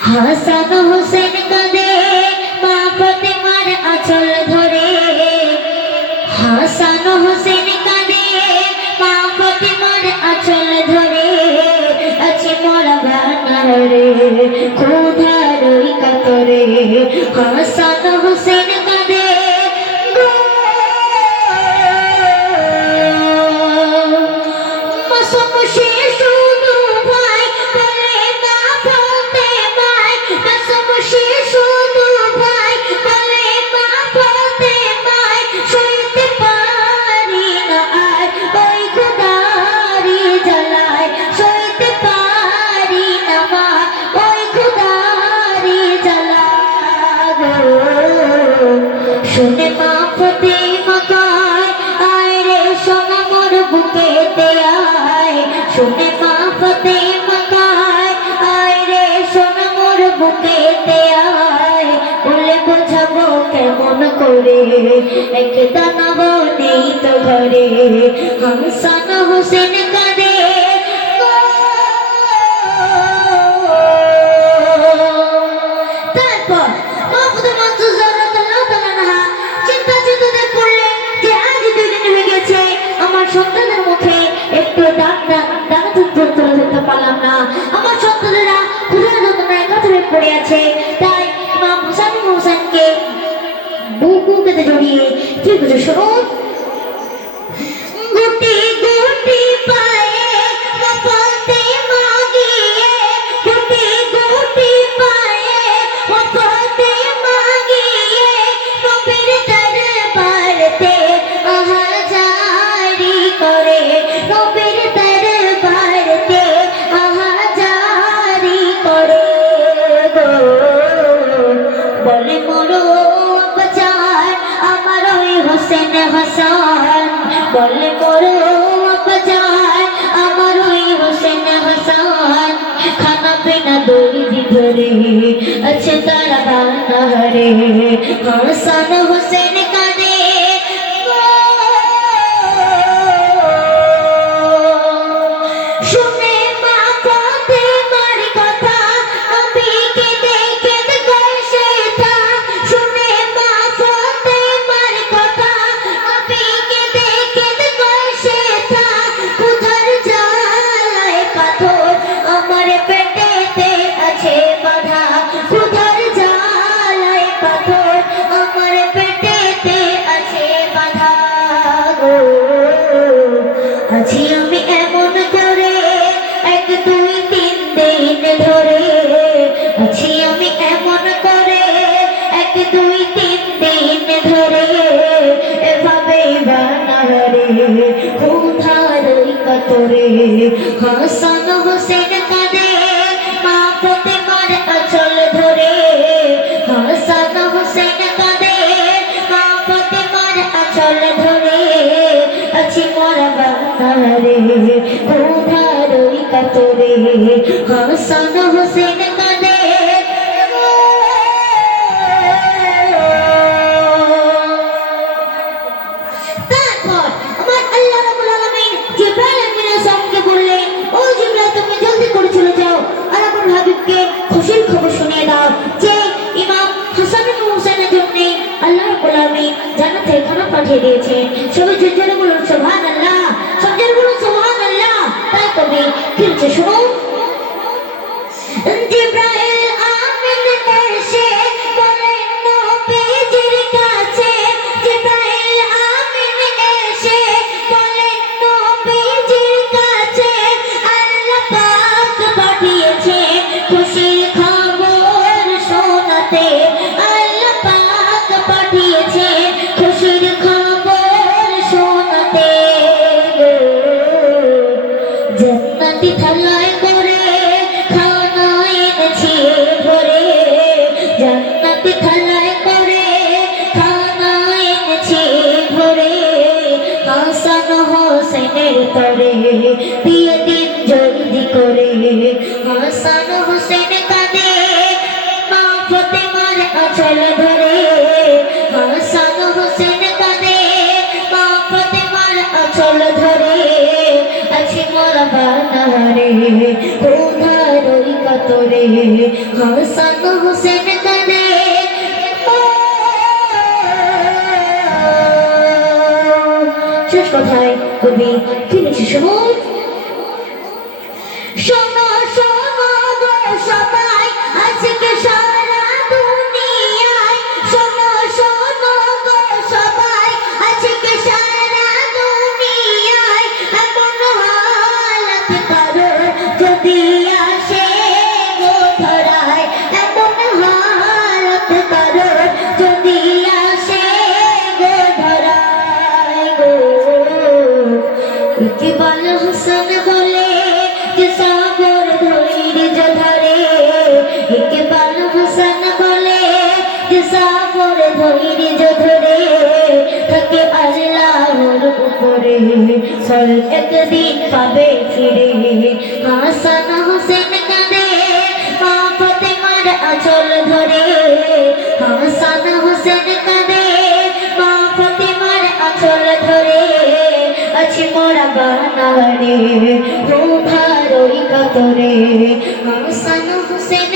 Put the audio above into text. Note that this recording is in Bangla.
হাসান হোসেন কাঁদে বুকেতে আয় বলে বোঝাবো কেমন করে। এক দানাবো নেই তো ঘরে, হাসান হোসেন কাঁদে। তারপর মাহমুদুর মনসুর তাআলা চিন্তা চিন্তাতে পড়লেন আমার সন্তানের পেতে জড়িয়ে ঠিক আছে শুনুন হোসেন হাসান বলে মোরো বাজার আমার ওই হোসেন হাসান। খানা পিনা দুই ধরে আছে তারা বানারে হাসান হোসেন ওই হাসান হোসেন কাঁদে মা মার আঁচল ধরে। হাসান হোসেন কাঁদে মা মার আঁচল ধরে। আছি মোরা বানারে কোথার রই কাতরে হাসান হোসেন খবর শুনিয়ে দাও যে ইমাম হাসান ইবনে হুসাইনের জন্য আল্লাহ গোলামী জানাতে এখানে পাঠিয়ে দিয়েছে সবাই জোরে বলুন সুবহানাল্লাহ সবাই বলুন সুবহানাল্লাহ তাই কবি কিনছে শুনুন তরে দিয়ে দিন জলদি করে। হাসান হোসেন কাঁদে, মা ফতেমার আঁচল ধরে। হাসান হোসেন কাঁদে, মা ফতেমার আঁচল ধরে। আছে মোরা বানারে কোথার ওই কাতরে। হাসান হোসেন কথায় কবি কি লিখছে উপরে ফল একদিন পাবে ফিরে। হাসান হোসেন কাঁদে মা ফতেমার আচল ধরে। হাসান হোসেন কাঁদে মা ফতেমার আচল ধরে। আছে মোরা বানারে রোধার ওই কাতরে। হাসান হোসেন